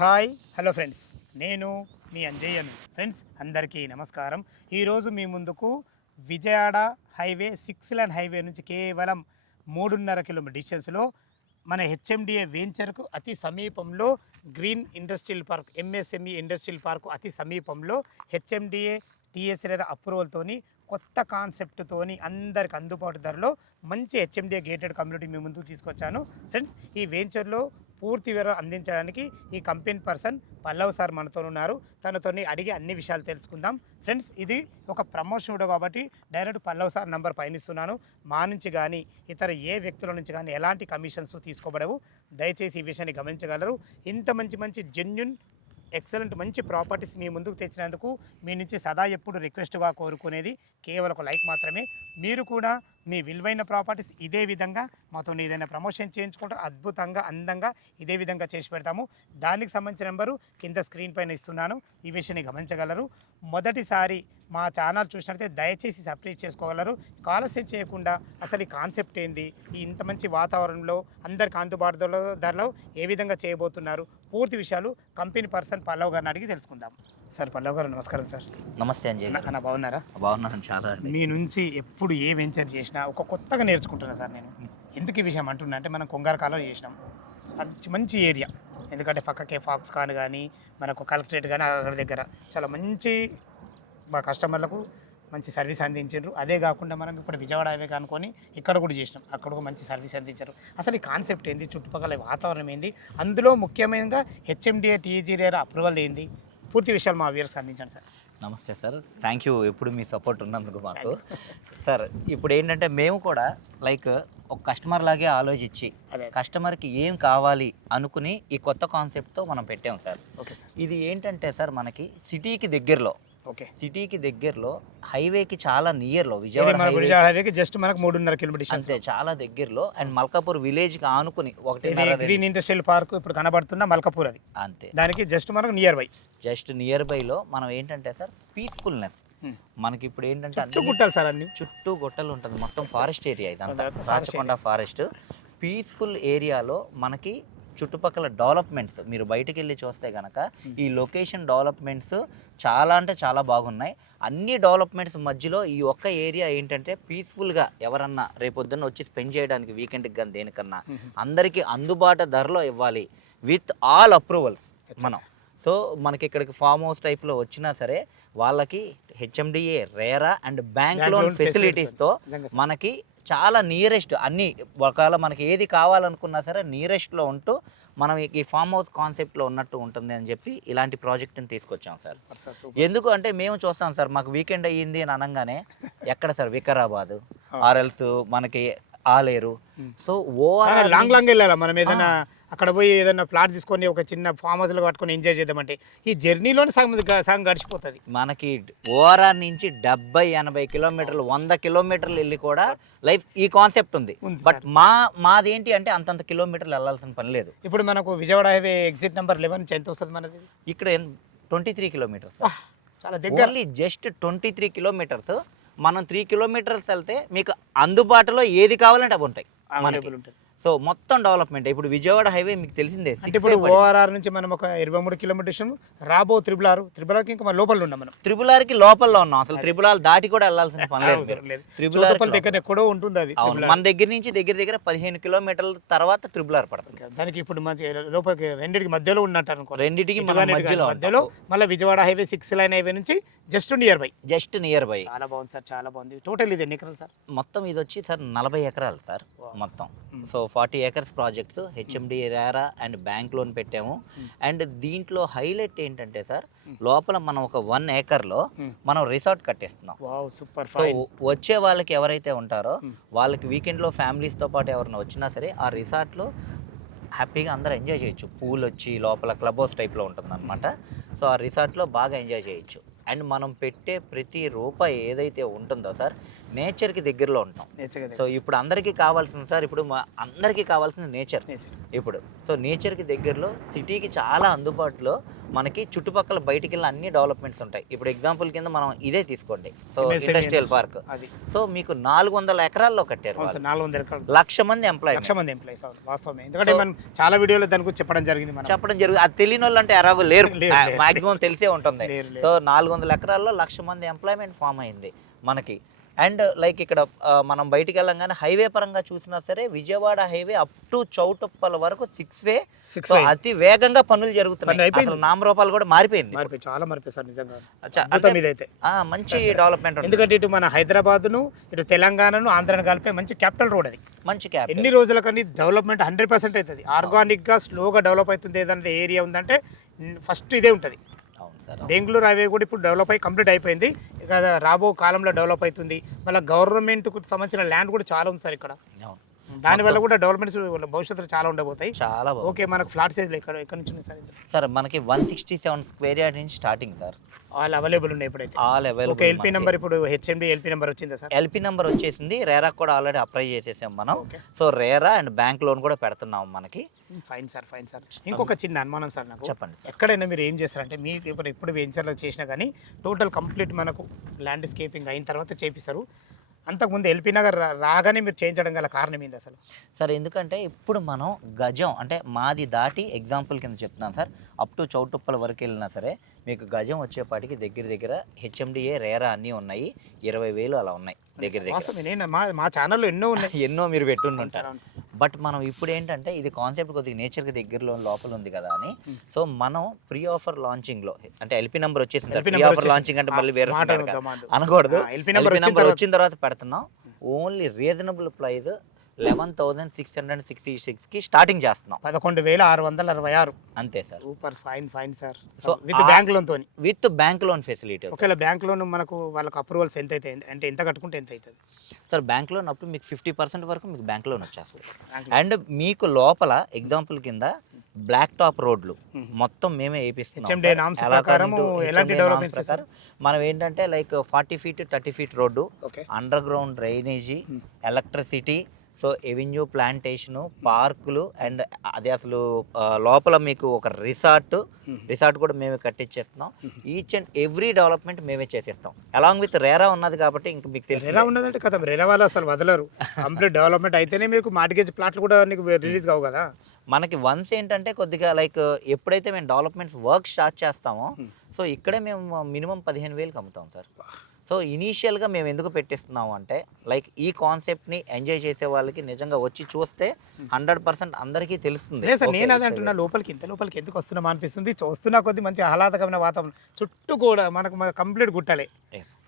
Hi hello friends, నేను మీ అంజయ్యను. Friends అందరికీ నమస్కారం. ఈరోజు మీ ముందుకు విజయవాడ హైవే 6 లైన్ హైవే నుంచి కేవలం 3.5 కిలోమీటర్ డిస్టెన్స్లో మన హెచ్ఎండిఏ వెంచర్కు అతి సమీపంలో green industrial park, MSME industrial park అతి సమీపంలో హెచ్ఎండిఏ టీఎస్ఆర్ అప్రూవల్తోని కొత్త కాన్సెప్ట్తోని అందరికి అందుబాటు ధరలో మంచి హెచ్ఎండిఏ గేటెడ్ కమ్యూనిటీ మీ ముందుకు తీసుకొచ్చాను. ఫ్రెండ్స్, ఈ వెంచర్లో పూర్తి వివరాలు అందించడానికి ఈ కంపెనీ పర్సన్ పల్లవ్ సార్ మనతో ఉన్నారు. తనతోని అడిగి అన్ని విషయాలు తెలుసుకుందాం. ఫ్రెండ్స్, ఇది ఒక ప్రమోషన్ వీడియో కాబట్టి డైరెక్ట్ పల్లవ్ సార్ నంబర్ పైన ఇస్తున్నాను. మా నుంచి కానీ ఇతర ఏ వ్యక్తుల నుంచి కానీ ఎలాంటి కమిషన్స్ తీసుకోబడవు. దయచేసి ఈ విషయాన్ని గమనించగలరు. ఇంత మంచి జెన్యున్ ఎక్సలెంట్ మంచి ప్రాపర్టీస్ మీ ముందుకు తెచ్చినందుకు మీ నుంచి సదా ఎప్పుడు రిక్వెస్ట్గా కోరుకునేది కేవలం ఒక లైక్ మాత్రమే. మీరు కూడా మీ విలువైన ప్రాపర్టీస్ ఇదే విధంగా మాతో ఏదైనా ప్రమోషన్ చేయించుకుంటే అద్భుతంగా అందంగా ఇదే విధంగా చేసి పెడతాము. దానికి సంబంధించిన నెంబరు కింద స్క్రీన్ పైన ఇస్తున్నాను. ఈ విషయాన్ని గమనించగలరు. మొదటిసారి మా ఛానల్ చూసినట్లయితే దయచేసి సబ్స్క్రైబ్ చేసుకోగలరు. ఆలస్యం చేయకుండా అసలు ఈ కాన్సెప్ట్ ఏంది, ఈ ఇంత మంచి వాతావరణంలో అందరికి అందుబాటు ధరలో ఏ విధంగా చేయబోతున్నారు, పూర్తి విషయాలు కంపెనీ పర్సన్ పల్లవ్ గారిని అడిగి తెలుసుకుందాం. సార్ పల్లవ్ గారు నమస్కారం సార్. నమస్తే అంజయ్. అన్న బాగున్నారా? బాగున్నాను చాలా. మీ నుంచి ఎప్పుడు ఏ వెంచర్ చేసినా ఒక కొత్తగా నేర్చుకుంటున్నా సార్ నేను. ఎందుకు ఈ విషయం అంటున్నా అంటే మనం కొంగారకాలం చేసినాం. అది మంచి ఏరియా, ఎందుకంటే పక్కకే ఫాక్స్ ఖాన్ కానీ మనకు కలెక్టరేట్ కానీ అక్కడ దగ్గర చాలా మంచి మా కస్టమర్లకు మంచి సర్వీస్ అందించారు. అదే కాకుండా మనం ఇప్పుడు విజయవాడ హైవే అనుకొని ఇక్కడ కూడా చేసినాం, అక్కడ కూడా మంచి సర్వీస్ అందించారు. అసలు ఈ కాన్సెప్ట్ ఏంది, చుట్టుపక్కల వాతావరణం ఏంది, అందులో ముఖ్యమైనగా హెచ్ఎండిఏ టీజీఆర్ అప్రూవల్ ఏంది, పూర్తి విషయాలు మా వ్యూవర్స్ అందించండి సార్. నమస్తే సార్, థ్యాంక్ యూ ఎప్పుడు మీ సపోర్ట్ ఉన్నందుకు మాకు. సార్ ఇప్పుడు ఏంటంటే మేము కూడా లైక్ ఒక కస్టమర్ లాగే ఆలోచించి కస్టమర్కి ఏం కావాలి అనుకుని ఈ కొత్త కాన్సెప్ట్తో మనం పెట్టాము సార్. Okay sir. ఇది ఏంటంటే సార్ మనకి సిటీకి దగ్గరలో, సిటీకి దగ్గరలో హైవేకి చాలా నియర్లో, విజయవాడ హైవేకి జస్ట్ మనకు 3.5 కిలోమీటర్ అంతే, చాలా దగ్గరలో. అండ్ మల్కాపూర్ విలేజ్కి ఆనుకుని గ్రీన్ ఇండస్ట్రియల్ పార్క్ ఇప్పుడు కనబడుతున్న మల్కాపూర్, అది అంతే. దానికి జస్ట్ మనకు నియర్ బైలో మనం ఏంటంటే సార్ పీస్ఫుల్నెస్ మనకి ఇప్పుడు ఏంటంటే గుట్టలు సార్, అన్ని చుట్టూ గుట్టలు ఉంటుంది, మొత్తం ఫారెస్ట్ ఏరియా ఇదంతా, రాచకొండ ఫారెస్ట్. పీస్ఫుల్ ఏరియాలో మనకి చుట్టుపక్కల డెవలప్మెంట్స్ మీరు బయటకు వెళ్ళి చూస్తే కనుక ఈ లొకేషన్ డెవలప్మెంట్స్ చాలా అంటే చాలా బాగున్నాయి. అన్ని డెవలప్మెంట్స్ మధ్యలో ఈ ఒక్క ఏరియా ఏంటంటే పీస్ఫుల్గా ఎవరన్నా రేపొద్దున్న వచ్చి స్పెండ్ చేయడానికి వీకెండ్కి కానీ దేనికన్నా అందరికీ అందుబాటు ధరలో ఇవ్వాలి విత్ ఆల్ అప్రూవల్స్ మనం. సో మనకి ఇక్కడికి ఫామ్ హౌస్ టైప్లో వచ్చినా సరే వాళ్ళకి HMDA RERA and bank loan ఫెసిలిటీస్తో మనకి చాలా నియరెస్ట్ అన్ని ఒకవేళ మనకి ఏది కావాలనుకున్నా సరే నియరెస్ట్లో ఉంటూ మనం ఈ ఫామ్ హౌస్ కాన్సెప్ట్లో ఉన్నట్టు ఉంటుంది అని చెప్పి ఇలాంటి ప్రాజెక్ట్ని తీసుకొచ్చాం సార్. ఎందుకు అంటే మేము చూస్తాం సార్, మాకు వీకెండ్ అయ్యింది అని అనగానే ఎక్కడ సార్ వికారాబాద్ ఆర్ఎల్స్ మనకి ఆలేరు. సో ఓవరాల్ లాంగ్ వెళ్ళాలి మనం, ఏదైనా అక్కడ పోయి ఏదైనా ప్లాట్ తీసుకొని ఒక చిన్న ఫామ్ హౌస్లో కట్టుకొని ఎంజాయ్ చేద్దామంటే ఈ జర్నీలోనే సగం గడిచిపోతుంది. మనకి ఓఆర్ఆర్ నుంచి 70-80 కిలోమీటర్లు 100 కిలోమీటర్లు వెళ్ళి కూడా లైఫ్ ఈ కాన్సెప్ట్ ఉంది. బట్ మాదేంటి అంటే అంతంత కిలోమీటర్లు వెళ్ళాల్సిన పని లేదు. ఇప్పుడు మనకు విజయవాడ హైవే ఎగ్జిట్ నెంబర్ 11 ఎంత వస్తుంది మనది? ఇక్కడ 23 కిలోమీటర్స్, చాలా దగ్గర, జస్ట్ 23 కిలోమీటర్స్. మనం 3 కిలోమీటర్స్ వెళ్తే మీకు అందుబాటులో ఏది కావాలంటే అవి ఉంటాయి. సో మొత్తం డెవలప్మెంట్. ఇప్పుడు విజయవాడ హైవే మీకు తెలిసిందే, ఇప్పుడు ఓఆర్ఆర్ నుంచి మనం ఒక 23 కిలోమీటర్స్ రాబో త్రిబులార్కి ఇంకా లోపల ఉన్నాం. మనం త్రిబులార్కి లోపల ఉన్నాం, అసలు త్రిబులార్ దాటి కూడా వెళ్ళాల్సిన పని లేదు. త్రిబులార్ దగ్గర ఎక్కడో ఉంటుంది అది. మన దగ్గర నుంచి దగ్గర 15 కిలోమీటర్ల తర్వాత త్రిబులార్ పడుతుంది. దానికి ఇప్పుడు మంచి లోపలికి రెండింటికి మధ్యలో ఉన్నట్టు అనుకో, రెండింటికి మధ్యలో మళ్ళీ విజయవాడ హైవే 6 లైన్ హైవే నుంచి జస్ట్ నియర్ బై. చాలా బాగుంది సార్, చాలా బాగుంది. టోటల్ ఇది ఎన్ని ఎకరాలు సార్? మొత్తం ఇది వచ్చి సార్ 40 ఎకరాలు సార్ మొత్తం. So 40 acres projects HMD RERA and bank loan పెట్టాము. అండ్ దీంట్లో హైలైట్ ఏంటంటే సార్ లోపల మనం ఒక 1 ఏకర్లో మనం రిసార్ట్ కట్టేస్తున్నాం. సో వచ్చే వాళ్ళకి ఎవరైతే ఉంటారో వాళ్ళకి వీకెండ్లో ఫ్యామిలీస్తో పాటు ఎవరైనా వచ్చినా సరే ఆ రిసార్ట్లో హ్యాపీగా అందరూ ఎంజాయ్ చేయొచ్చు. పూల్ వచ్చి లోపల క్లబ్ హౌస్ టైప్లో ఉంటుంది అనమాట. సో ఆ రిసార్ట్లో బాగా ఎంజాయ్ చేయొచ్చు. అండ్ మనం పెట్టే ప్రతి రూపాయి ఏదైతే ఉంటుందో సార్ నేచర్కి దగ్గరలో ఉంటాం. సో ఇప్పుడు అందరికీ కావాల్సింది సార్, ఇప్పుడు అందరికీ కావాల్సింది నేచర్ ఇప్పుడు. సో నేచర్కి దగ్గరలో సిటీకి చాలా అందుబాటులో మనకి చుట్టుపక్కల బయటికి వెళ్ళిన అన్ని డెవలప్మెంట్స్ ఉంటాయి. ఇప్పుడు ఎగ్జాంపుల్ కింద మనం ఇదే తీసుకోండి. So MSME industrial park. అది సో మీకు 400 ఎకరాల్లో కట్టారు. 400 ఎకరాలు, 1,00,000 మంది ఎంప్లాయ్. 1,00,000 మంది ఎంప్లాయీస్. అవును, వాస్తవమే. ఎందుకంటే మనం చాలా వీడియోలో దాని గురించి చెప్పడం జరిగింది. మనం చెప్పడం జరుగుతుంది. అది తెలియని వాళ్ళు అంటే ఎలాగో లేరు, మాక్సిమం తెలిసే ఉంటుంది. లేరు. సో 400 ఎకరాల్లో 1,00,000 మంది ఎంప్లాయ్మెంట్ ఫామ్ అయింది మనకి. అండ్ లైక్ ఇక్కడ మనం బయటికి వెళ్ళంగానే హైవే పరంగా చూసినా సరే విజయవాడ హైవే అప్ టు చౌటుప్పల వరకు 6 వే. సో అతి వేగంగా పనులు జరుగుతున్నాయి. అసలు నామరూపాలు కూడా మారిపోయింది. చాలా మారిపోయి సార్ నిజంగా. ఇదైతే మంచి డెవలప్మెంట్. ఎందుకంటే ఇటు మన హైదరాబాద్ను, ఇటు తెలంగాణను, ఆంధ్రాను కలిపే మంచి క్యాపిటల్ రోడ్ అది. మంచి క్యాపిటల్. ఎన్ని రోజుల కానీ డెవలప్మెంట్ 100% అవుతుంది. ఆర్గానిక్గా స్లోగా డెవలప్ అవుతుంది. ఏదంటే ఏరియా ఉందంటే ఫస్ట్ ఇదే ఉంటుంది. బెంగళూరు హైవే కూడా ఇప్పుడు డెవలప్ అయ్యి కంప్లీట్ అయిపోయింది. ఇక రాబో కాలంలో డెవలప్ అవుతుంది. మళ్ళీ గవర్నమెంట్కు సంబంధించిన ల్యాండ్ కూడా చాలా ఉంది సార్ ఇక్కడ. దానివల్ల కూడా డెవలప్మెంట్స్ భవిష్యత్తులో చాలా ఉండబోతాయి. చాలా ఓకే. మనకు ఫ్లాట్ సైజ్ ఎక్కడ నుంచి ఉన్నాయి సార్? సార్ మనకి 167 స్క్వేర్ యార్డ్ నుంచి స్టార్టింగ్ సార్. ఆల్ అవైలబుల్ ఉన్నాయి ఇప్పుడైతే. All available. Okay. LP number ఇప్పుడు హెచ్ఎండి ఎల్పీ నెంబర్ వచ్చిందా సార్? ఎల్పీ నెంబర్ వచ్చేసింది. రేరా కూడా ఆల్రెడీ అప్లై చేసేసాం మనం. So RERA and bank loan కూడా పెడుతున్నాం మనకి. Fine sir, fine sir. ఇంకొక చిన్న అనుమానం సార్ నాకు. చెప్పండి సార్. ఎక్కడైనా మీరు ఏం చేస్తారంటే మీ ఇప్పుడు వెంచర్లో చేసినా కానీ టోటల్ కంప్లీట్ మనకు ల్యాండ్స్కేపింగ్ అయిన తర్వాత చేపిస్తారు. అంతకుముందు ఎల్పీ నగర్ రాగానే మీరు చేయించడం గల కారణం ఏంది అసలు? సార్ ఎందుకంటే ఇప్పుడు మనం గజం అంటే మాది దాటి ఎగ్జాంపుల్ కింద చెప్తున్నాను సార్, అప్ టు చౌటుప్పల వరకు వెళ్ళినా సరే మీకు గజం వచ్చేపాటికి దగ్గర హెచ్ఎండిఏ రేరా అన్నీ ఉన్నాయి. 20,000 అలా ఉన్నాయి దగ్గర. మా ఛానల్లో ఎన్నో ఉన్నాయి. ఎన్నో మీరు పెట్టుంటారు. బట్ మనం ఇప్పుడు ఏంటంటే ఇది కాన్సెప్ట్ కొద్దిగా నేచర్కి దగ్గరలో లోపల ఉంది కదా అని, సో మనం ప్రీ ఆఫర్ లాంచింగ్ లో అంటే ఎల్పీ నెంబర్ వచ్చేసింది. ప్రీ ఆఫర్ లాంచింగ్ అంటే మళ్ళీ వేరే అనకూడదు. ఎల్పీ నెంబర్ వచ్చిన తర్వాత పెడుతున్నాం. ఓన్లీ రీజనబుల్ ప్రైస్ 11,666 కి స్టార్టింగ్ చేస్తున్నాం. 11,666 అంతే sir. Super, fine fine sir. So with bank loan తోని, విత్ బ్యాంక్ లోన్ ఫెసిలిటీ. ఒకవేళ బ్యాంక్ లోన్ మనకు వాళ్ళకి అప్రూవల్స్ ఎంత అయితే అంటే ఎంత కట్టుకుంటే ఎంత అవుతుంది సార్? బ్యాంక్ లోన్ అప్పుడు మీకు 50% వరకు మీకు బ్యాంక్ లోన్ వచ్చేస్తుంది. అండ్ మీకు లోపల ఎగ్జాంపుల్ కింద బ్లాక్ టాప్ రోడ్లు మొత్తం మేమే వేపిస్తున్నాం. మనం ఏంటంటే like 40 feet 30 feet road, under ground drainage, electricity, so avenue plantation, పార్కులు, అండ్ అది అసలు లోపల మీకు ఒక రిసార్ట్ కూడా మేమే కట్టించేస్తున్నాం. ఈచ్ అండ్ ఎవ్రీ డెవలప్మెంట్ మేమే చేసేస్తాం. అలాంగ్ విత్ రేరా ఉన్నది కాబట్టి ఇంకా మీకు తెలియదు. రేరా ఉన్నదంటే కదా, రేరా వాళ్ళు అసలు వదలరు. కంప్లీట్ డెవలప్మెంట్ అయితేనే మీకు మార్గేజ్ ప్లాట్లు కూడా నీకు రిలీజ్ కావు కదా. మనకి వన్స్ ఏంటంటే కొద్దిగా లైక్ ఎప్పుడైతే మేము డెవలప్మెంట్స్ వర్క్ స్టార్ట్ చేస్తామో సో ఇక్కడే మేము మినిమం 15,000కి అమ్ముతాం సార్. సో ఇనీషియల్గా మేము ఎందుకు పెట్టిస్తున్నాము అంటే లైక్ ఈ కాన్సెప్ట్ని ఎంజాయ్ చేసే వాళ్ళకి నిజంగా వచ్చి చూస్తే 100% అందరికీ తెలుస్తుంది. సార్ నేను అదే అంటున్నా, లోపలికి ఎందుకు వస్తున్నామా అనిపిస్తుంది. చూస్తున్నా కొద్ది మంచి ఆహ్లాదకరమైన వాతావరణం. చుట్టూ కూడా మనకు కంప్లీట్ గుట్టలే.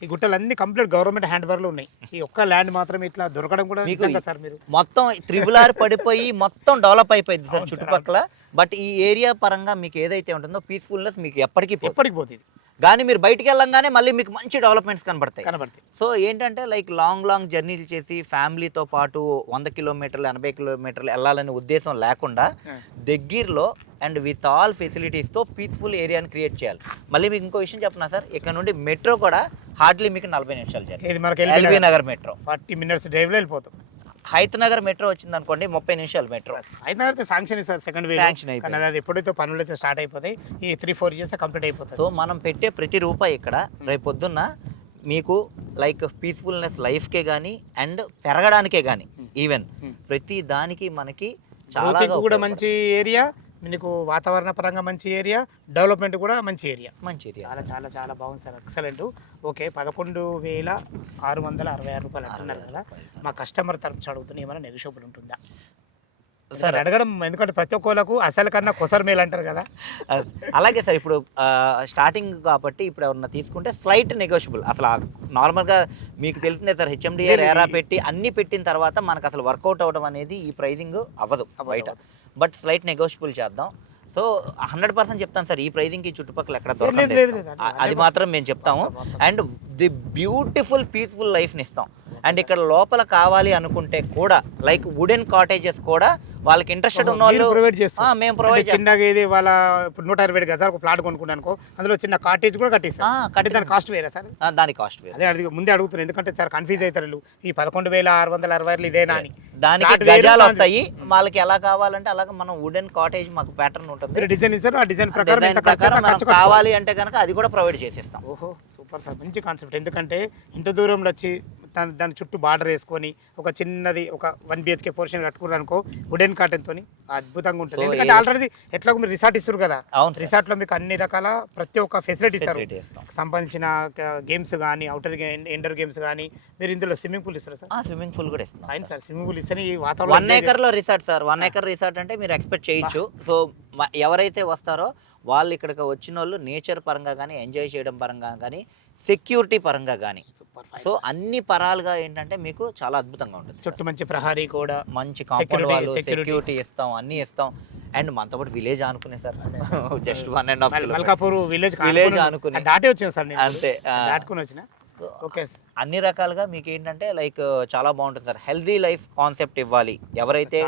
ఈ గుట్టలన్నీ కంప్లీట్ గవర్నమెంట్ హ్యాండ్ ఓవర్లో ఉన్నాయి. ఈ ఒక్క ల్యాండ్ మాత్రం ఇట్లా దొరకడం కూడా సార్ మీరు మొత్తం త్రిబులార్ పడిపోయి మొత్తం డెవలప్ అయిపోయింది సార్ చుట్టుపక్కల. బట్ ఈ ఏరియా పరంగా మీకు ఏదైతే ఉంటుందో పీస్ఫుల్నెస్ మీకు ఎప్పటికీ పోతుంది. కానీ మీరు బయటికి వెళ్ళంగానే మళ్ళీ మీకు మంచి డెవలప్మెంట్స్ కనబడతాయి. సో ఏంటంటే లైక్ లాంగ్ జర్నీలు చేసి ఫ్యామిలీతో పాటు 100 కిలోమీటర్లు 80 కిలోమీటర్లు వెళ్ళాలనే ఉద్దేశం లేకుండా దగ్గరలో అండ్ విత్ ఆల్ ఫెసిలిటీస్తో పీస్ఫుల్ ఏరియాని క్రియేట్ చేయాలి. మళ్ళీ మీకు ఇంకో విషయం చెప్పనా సార్, ఇక్కడ నుండి మెట్రో కూడా హార్డ్లీ మీకు 40 నిమిషాలు journey. LB Nagar metro 40 minutes డ్రైవ్లో వెళ్ళిపోతాం. హైతనగర్ మెట్రో వచ్చింది అనుకోండి 30 నిమిషాలు metro. Hayathnagar sanction sir, second wave sanction అయిపోయింది. అది ఎప్పుడైతే పనులు అయితే స్టార్ట్ అయిపోతాయి ఈ 3-4 ఇయర్స్ కంప్లీట్ అయిపోతుంది. సో మనం పెట్టే ప్రతి రూపాయి ఇక్కడ రేపు పొద్దున్న మీకు లైక్ పీస్ఫుల్నెస్ లైఫ్కే కానీ అండ్ పెరగడానికే కానీ ఈవెన్ ప్రతి దానికి మనకి చాలా కూడా మంచి ఏరియా, మీకు వాతావరణ పరంగా మంచి ఏరియా, డెవలప్మెంట్ కూడా మంచి ఏరియా. చాలా చాలా చాలా బాగుంది సార్, ఎక్సలెంట్. ఓకే. 11,666 రూపాయలు అంటున్నారు కదా. మా కస్టమర్ తరఫు అడుగుతున్నా ఏమైనా నెగోషియబుల్ ఉంటుందా సార్? అడగడం ఎందుకంటే ప్రతి ఒక్కళ్ళకు అసలు కన్నా కొసరు మేలు అంటారు కదా. అలాగే సార్, ఇప్పుడు స్టార్టింగ్ కాబట్టి ఇప్పుడు ఎవరన్నా తీసుకుంటే స్లైట్ నెగోషియబుల్. అసలు నార్మల్గా మీకు తెలిసిందే సార్, హెచ్ఎండిఏ రేరా పెట్టి అన్ని పెట్టిన తర్వాత మనకు అసలు వర్కౌట్ అవ్వడం అనేది ఈ ప్రైజింగ్ అవ్వదు బయట. బట్ స్లైట్ నెగోషియబుల్ చేద్దాం. సో 100% చెప్తాను సార్, ఈ ప్రైజింగ్కి చుట్టుపక్కల ఎక్కడ దొరకలేదు, అది మాత్రం మేము చెప్తాము. అండ్ ది బ్యూటిఫుల్ పీస్ఫుల్ లైఫ్ని ఇస్తాం. అండ్ ఇక్కడ లోపల కావాలి అనుకుంటే కూడా లైక్ వుడెన్ కాటేజెస్ కూడా వాళ్ళకి ఇంట్రెస్టెడ్ ఉన్న వాళ్ళు ప్రొవైడ్ చేస్తాం మేము ప్రొవైడ్ చిన్నగా ఇది వాళ్ళ ఇప్పుడు 160 గజాలకు ఒక ప్లాట్ కొనుక్కున్నాను అందులో చిన్న కాటేజ్ కూడా కట్టిస్తాను కట్టి దాని కాస్ట్ వేరే సార్ దాని కాస్ట్ వేరే. అదే ముందే అడుగుతున్నాను ఎందుకంటే సార్ కన్ఫ్యూజ్ అవుతారు వీళ్ళు. ఈ 11,660 ఇదేనా అని. దానికి గజాలు వస్తాయి వాళ్ళకి ఎలా కావాలంటే అలాగే మనం వుడెన్ కాటేజ్ మాకు ప్యాటర్న్ ఉంటుంది డిజైన్ ఇస్తారు ఆ డిజైన్ ప్రకారం ఎంత ప్రకారం ఖర్చు కావాలి అంటే కనుక అది కూడా ప్రొవైడ్ చేసేస్తాం. ఓహో సూపర్ సార్ మంచి కాన్సెప్ట్. ఎందుకంటే ఇంత దూరంలో వచ్చి దాని చుట్టూ బార్డర్ వేసుకొని ఒక చిన్నది ఒక 1 BHK పోర్షన్ కట్టుకున్నారు అనుకో వుడెన్ కాటన్ తోని అద్భుతంగా ఉంటుంది. ఎందుకంటే ఆల్రెడీ ఎట్లా మీరు రిసార్ట్ ఇస్తారు కదా, రిసార్ట్ లో మీకు అన్ని రకాల ప్రతి ఒక్క ఫెసిలిటీ ఇస్తారు సంబంధించిన గేమ్స్ కానీ అవుటర్ ఇండోర్ గేమ్స్ కానీ. మీరు ఇందులో స్విమ్మింగ్ పూల్ ఇస్తారు సార్? స్విమ్మింగ్ పూల్ కూడా ఇస్తాం. ఫైన్ సార్, స్విమ్మింగ్ పూల్ ఇస్తే ఈ వాతావరణం 1 acre లో రిసార్ట్ సార్. 1 acre రిసార్ట్ అంటే మీరు ఎక్స్పెక్ట్ చేయొచ్చు. సో ఎవరైతే వస్తారో వాళ్ళు ఇక్కడికి వచ్చిన వాళ్ళు నేచర్ పరంగా కానీ ఎంజాయ్ చేయడం పరంగా కానీ సెక్యూరిటీ పరంగా కానీ సో అన్ని పరాలుగా ఏంటంటే మీకు చాలా అద్భుతంగా ఉంటుంది. చుట్టూ మంచి ప్రహారీ కూడా, మంచి కాంపౌండ్ వాళ్ళు, సెక్యూరిటీ ఇస్తాం, అన్నీ ఇస్తాం. అండ్ మనతో పాటు విలేజ్ అనుకునే సార్ జస్ట్ 1.5 మల్కాపూర్ విలేజ్ అనుకునే దాటి వచ్చాను సార్ అంతే దాటుకుని వచ్చిన. ఓకే అన్ని రకాలుగా మీకు ఏంటంటే లైక్ చాలా బాగుంటుంది సార్. హెల్దీ లైఫ్ కాన్సెప్ట్ ఇవ్వాలి ఎవరైతే.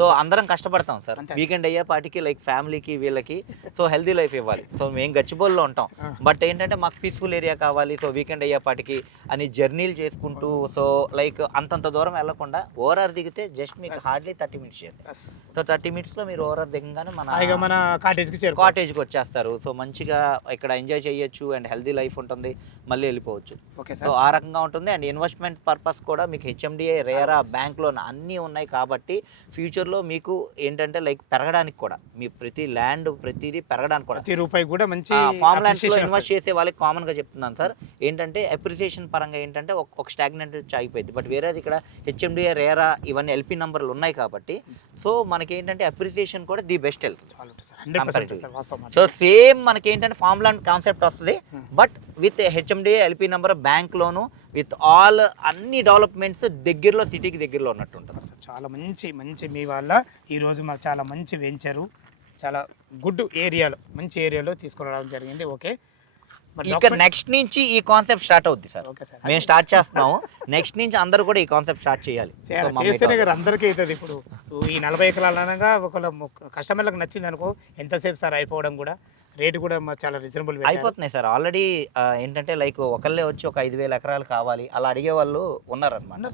సో అందరం కష్టపడతాం సార్ వీకెండ్ అయ్యేపాటికి లైక్ ఫ్యామిలీకి వీళ్ళకి. సో హెల్దీ లైఫ్ ఇవ్వాలి. సో మేము గచ్చిబౌలిలో ఉంటాం బట్ ఏంటంటే మాకు పీస్ఫుల్ ఏరియా కావాలి. సో వీకెండ్ అయ్యేపాటికి అని జర్నీలు చేసుకుంటూ సో లైక్ అంతంత దూరం వెళ్ళకుండా ఓఆర్ఆర్ దిగితే జస్ట్ మీకు హార్డ్లీ 30 minutes చేయాలి. సో 30 minutes లో మీరు ఓఆర్ఆర్ దిగగానే మన కాటేజ్కి వచ్చేస్తారు. సో మంచిగా ఇక్కడ ఎంజాయ్ చేయొచ్చు అండ్ హెల్దీ లైఫ్ ఉంటుంది, మళ్ళీ వెళ్ళిపోవచ్చు. సో ఆ రకంగా ఉంటుంది. అండ్ ఇన్వెస్ట్మెంట్ పర్పస్ కూడా మీకు హెచ్ఎండిఏ, రేరా, బ్యాంక్ లోన్ అన్నీ ఉన్నాయి కాబట్టి ఫ్యూచర్లో మీకు ఏంటంటే లైక్ పెరగడానికి కూడా మీ ప్రతి ల్యాండ్ ప్రతిదీ పెరగడానికి కూడా ప్రతి రూపాయి కూడా మంచి ఫార్మ్ ల్యాండ్స్ లో ఇన్వెస్ట్ చేసే వాళ్ళకి కామన్ గా చెప్తున్నాను సార్. ఏంటంటే అప్రిసియేషన్ పరంగా ఏంటంటే ఒక స్టాగ్నెంట్ అయిపోయింది. బట్ వేరేది ఇక్కడ హెచ్ఎండిఏ, రేరా ఇవన్నీ ఎల్పి నంబర్లు ఉన్నాయి కాబట్టి సో మనకి ఏంటంటే అప్రిసియేషన్ కూడా ది బెస్ట్ వెళ్తుంది. సో సేమ్ మనకి ఏంటంటే ఫార్మ్ ల్యాండ్ కాన్సెప్ట్ వస్తుంది but with HMDA, LP number, bank loan with all అన్ని డెవలప్మెంట్స్ దగ్గరలో సిటీకి దగ్గరలో ఉన్నట్టు ఉంటుంది. చాలా మంచి మీ వల్ల ఈరోజు మాకు చాలా మంచి వెంచరు, చాలా గుడ్ ఏరియాలో మంచి ఏరియాలో తీసుకురావడం జరిగింది. ఓకే ఇక నెక్స్ట్ నుంచి ఈ కాన్సెప్ట్ స్టార్ట్ అవుద్ది సార్. మేము స్టార్ట్ చేస్తున్నాము, నెక్స్ట్ నుంచి అందరూ కూడా ఈ కాన్సెప్ట్ స్టార్ట్ చేయాలి. చేస్తేనే కదా అందరికీ అవుతుంది. ఇప్పుడు ఈ 40 ఎకరాలు అనగా ఒకళ్ళ కస్టమర్లకు నచ్చింది అనుకో ఎంతసేపు సార్ అయిపోవడం కూడా, రేటు కూడా చాలా రీజనబుల్ అయిపోతున్నాయి సార్. ఆల్రెడీ ఏంటంటే లైక్ ఒకళ్ళే వచ్చి ఒక 5,000 ఎకరాలు కావాలి అలా అడిగే వాళ్ళు ఉన్నారనమాట.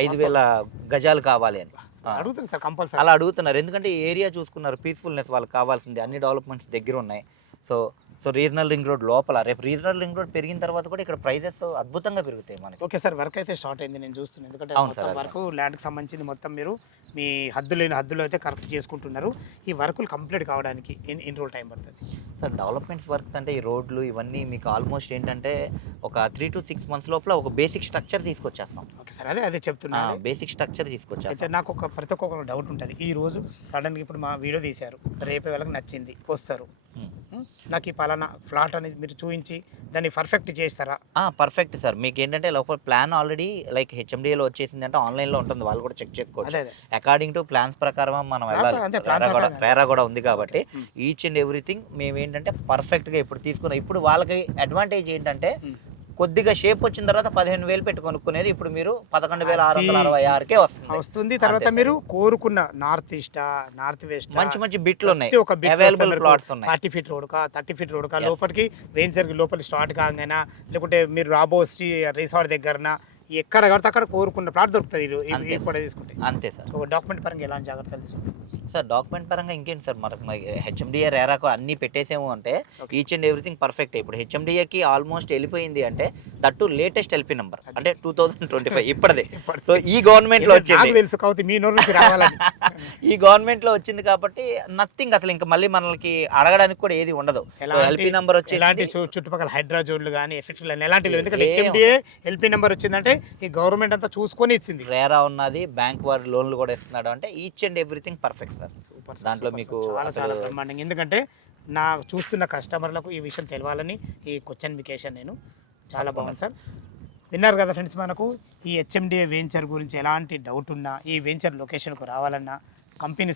5,000 గజాలు కావాలి అని అడుగుతారు సార్ కంపల్సరీ. అలా అడుగుతున్నారు ఎందుకంటే ఏరియా చూసుకున్నారు, పీస్ఫుల్నెస్ వాళ్ళకి కావాల్సింది, అన్ని డెవలప్మెంట్స్ దగ్గర ఉన్నాయి. సో రీజనల్ రింగ్ రోడ్ లోపల రేపు రీజనల్ రింగ్ రోడ్ పెరిగిన తర్వాత కూడా ఇక్కడ ప్రైజెస్ అద్భుతంగా పెరుగుతాయి మనకి. ఓకే సార్ వర్క్ అయితే స్టార్ట్ అయింది నేను చూస్తున్నాను. ఎందుకంటే వరకు ల్యాండ్కి సంబంధించింది మొత్తం మీరు మీ హద్దులో అయితే కరెక్ట్ చేసుకుంటున్నారు. ఈ వర్కులు కంప్లీట్ కావడానికి ఎన్ని రోజులు టైం పడుతుంది సార్? డెవలప్మెంట్స్ వర్క్స్ అంటే ఈ రోడ్లు ఇవన్నీ మీకు ఆల్మోస్ట్ ఏంటంటే ఒక 3 to 6 months లోపల ఒక బేసిక్ స్ట్రక్చర్ తీసుకొచ్చేస్తాం. ఓకే సార్ అదే చెప్తున్నా, బేసిక్ స్ట్రక్చర్ తీసుకొచ్చేస్తాం. అయితే నాకు ప్రతి ఒక్క డౌట్ ఉంటుంది. ఈ రోజు సడన్గా ఇప్పుడు మా వీడియో తీశారు, రేపే వాళ్ళకి నచ్చింది వస్తారు, నాకు ఈ పలానా ఫ్లాట్ అనేది మీరు చూపించి దాన్ని పర్ఫెక్ట్ చేస్తారా? Perfect sir. మీకు ఏంటంటే లోపల ప్లాన్ ఆల్రెడీ లైక్ హెచ్ఎండిఏలో వచ్చేసింది అంటే ఆన్లైన్లో ఉంటుంది, వాళ్ళు కూడా చెక్ చేసుకోవచ్చు. అకార్డింగ్ టు ప్లాన్స్ ప్రకారం మనం వెళ్ళాలి. రేరా కూడా ఉంది కాబట్టి ఈచ్ అండ్ ఎవ్రీథింగ్ మేము ఏంటంటే పర్ఫెక్ట్గా ఇప్పుడు తీసుకున్నాం. ఇప్పుడు వాళ్ళకి అడ్వాంటేజ్ ఏంటంటే కొద్దిగా షేప్ వచ్చిన తర్వాత 15,000 పెట్టి కొనుక్కునేది ఇప్పుడు మీరు 11,666కే వస్తుంది. తర్వాత మీరు కోరుకున్న నార్త్ ఈస్ట్, నార్త్ వెస్ట్ మంచి బిట్లు ఉన్నాయి, అవైలబుల్ ప్లాట్స్ ఉన్నాయి. 30 feet రోడ్కా 30 feet రోడ్కా లోపలికి వెంచర్కి లోపలికి స్టార్ట్ కాగానే లేకుంటే మీరు రాబో రిసార్ట్ దగ్గరన ఎక్కడ కడితే అక్కడ కోరుకున్న ప్లాట్ దొరుకుతుంది కూడా తీసుకుంటే. అంతే సార్. డాక్యుమెంట్ పరంగా ఎలాంటి జాగ్రత్తలు తీసుకుంటారు సార్? డాక్యుమెంట్ పరంగా ఇంకేంటి సార్, మనకు హెచ్ఎండిఏ, రేరాకు అన్ని పెట్టేసేమో అంటే ఈచ్ అండ్ ఎవ్రీథింగ్ పర్ఫెక్ట్. ఇప్పుడు హెచ్ఎండిఏకి ఆల్మోస్ట్ వెళ్ళిపోయింది అంటే దట్టు లేటెస్ట్ ఎల్పీ నెంబర్ అంటే 2025 ఇప్పటిదే. సో ఈ గవర్నమెంట్ లో వచ్చింది తెలుసు కాబట్టి మీ నోరు నుంచి రావాలని ఈ గవర్నమెంట్ లో వచ్చింది కాబట్టి నథింగ్ అసలు ఇంకా మళ్ళీ మనకి అడగడానికి కూడా ఏది ఉండదు. ఎల్పీ నెంబర్ వచ్చి ఎలాంటి చుట్టుపక్కల హైడ్రా జోన్లు కానీ ఎఫెక్ట్ ఎలాంటి, ఎందుకంటే హెచ్ఎండిఏ ఎల్పీ నెంబర్ వచ్చిందంటే ఈ గవర్నమెంట్ అంతా చూసుకొని ఇచ్చింది. రేరా ఉన్నది, బ్యాంక్ వారు లోన్లు కూడా ఇస్తున్నాడు అంటే each and everything perfect sir. Super. దాంట్లో మీకు చాలా బ్రహ్మాండంగా, ఎందుకంటే నా చూస్తున్న కస్టమర్లకు ఈ విషయం తెలవాలని ఈ క్వశ్చన్ మికేషన్ నేను చాలా బాగుంది సార్. విన్నారు కదా ఫ్రెండ్స్, మనకు ఈ హెచ్ఎండిఏ వెంచర్ గురించి ఎలాంటి డౌట్ ఉన్నా ఈ వెంచర్ లొకేషన్కు రావాలన్నా కంపెనీ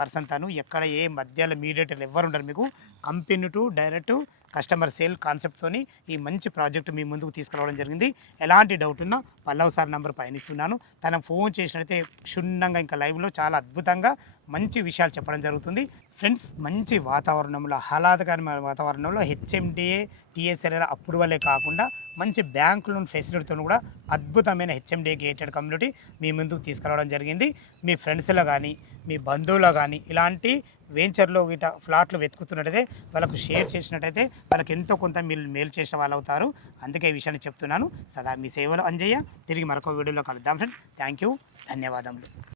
పర్సన్ తను ఎక్కడ ఏ మధ్యలో మీడియేటర్లు ఎవరు ఉండరు, మీకు company to direct customer sale కాన్సెప్ట్తోని ఈ మంచి ప్రాజెక్ట్ మీ ముందుకు తీసుకురావడం జరిగింది. ఎలాంటి డౌట్ ఉన్నా పల్లవ్ సార్ నెంబర్ పైన ఇస్తున్నాను. తనకు ఫోన్ చేసినట్లయితే క్షుణ్ణంగా ఇంకా లైవ్లో చాలా అద్భుతంగా మంచి విషయాలు చెప్పడం జరుగుతుంది. ఫ్రెండ్స్, మంచి వాతావరణంలో ఆహ్లాదకరమైన వాతావరణంలో హెచ్ఎండిఏ టీఎస్ఎల్ఆర్ అప్రూవలే కాకుండా మంచి బ్యాంక్ లోన్ ఫెసిలిటీతో కూడా అద్భుతమైన హెచ్ఎండిఏ గేటెడ్ కమ్యూనిటీ మీ ముందుకు తీసుకురావడం జరిగింది. మీ ఫ్రెండ్స్లో కానీ మీ బంధువులో కానీ ఇలాంటి వెంచర్లో ఫ్లాట్లు వెతుకుతున్నట్టయితే వాళ్ళకు షేర్ చేసినట్టయితే వాళ్ళకి ఎంతో కొంత మీరు మేలు చేసిన వాళ్ళు అవుతారు. అందుకే ఈ విషయాన్ని చెప్తున్నాను. సదా మీ సేవలో అంజయ్య. తిరిగి మరొక వీడియోలో కలుద్దాం ఫ్రెండ్స్. థ్యాంక్ యూ, ధన్యవాదములు.